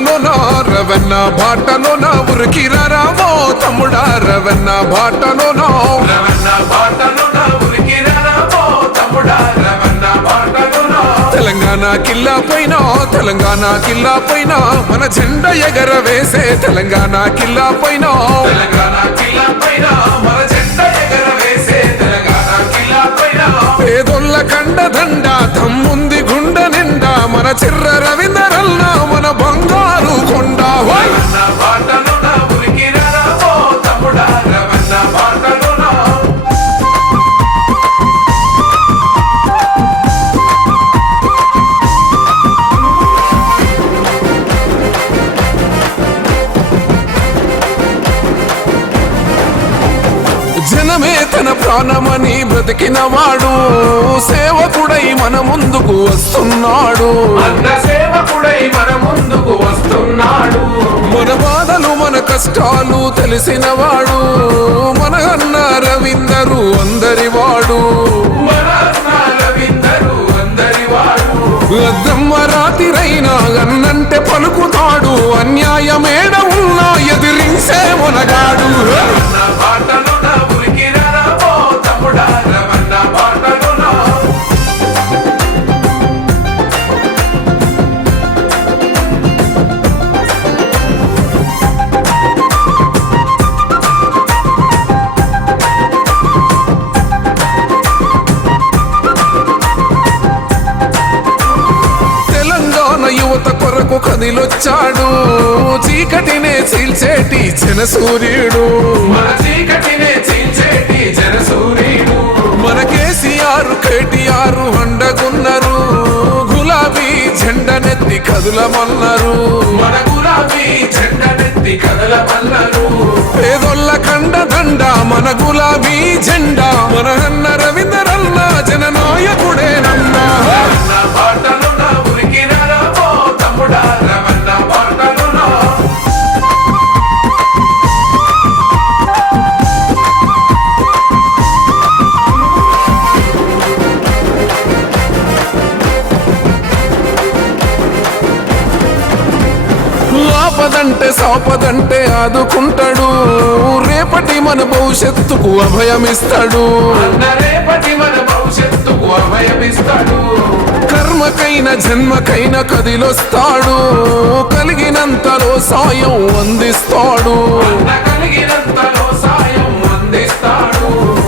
బాటలోన రవెన్న బాటలోన ఉరికిరారావో తమ్ముడా రవెన్న బాటలోన ఉరికిరారావో తమ్ముడా రవెన్న బాటలోన తెలంగాణ కిల్లా పైన మన జెండా ఎగరవేసే తెలంగాణ కిల్లా పైన మన జెండా ఎగరవేసే తెలంగాణ కిల్లా పైన పేదొల్ల కండదండ దమ్ముంది గుండె నిండా మన చిర్ర రవీందరల్ల మన బంగారు కొండ జనమే తన ప్రాణమని బ్రతికినవాడు సేవకుడై మన ముందుకు వస్తున్నాడు మన బాధలు మన కష్టాలు తెలిసినవాడు మన అన్న రవీందరు అందరివాడు అద్దమ్మ రాతిరైనా అన్నంటే పలుకుతాడు అన్యాయమేడ ఉన్నా ఎదిరించే మనగాడు యువత కొరకు కదిలొచ్చాడు చీకటినే చీల్చేటి జనసూర్యుడు మన కేసీఆర్ కేటీఆర్ అండగున్నారు గులాబీ జెండనెత్తి కదులమన్నారు పేదొల్ల కండదండ మన గులాబీ జెండా మన అన్న రవీందరల్ల జననాయకుడేనన్నా ఆపదంటే సాపదంటే ఆదుకుంటాడు రేపటి మన భవిష్యత్తుకు అభయమిస్తాడు కర్మకైన జన్మకైన కదిలొస్తాడు కలిగినంతలో సాయం అందిస్తాడు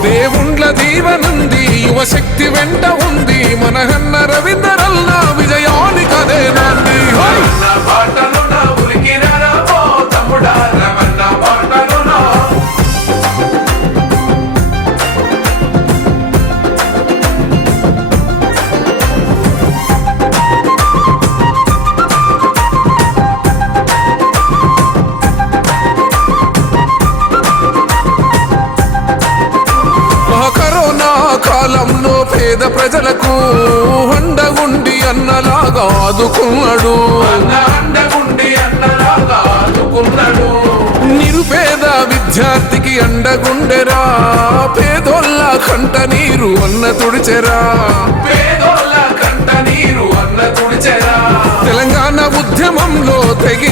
దేవుండ్ల దీవనుంది యువశక్తి వెంట ఉంది మన అన్న రవీందరల్ల విజయానికి అదే నాంది కాలంలో పేద ప్రజలకు అండగుండి అన్నలాగా ఆదుకున్నాడు నిరుపేద విద్యార్థికి అండగుండెరా పేదోళ్ళ కంట నీరు అన్న తుడిచెరా తెలంగాణ ఉద్యమంలో తెగి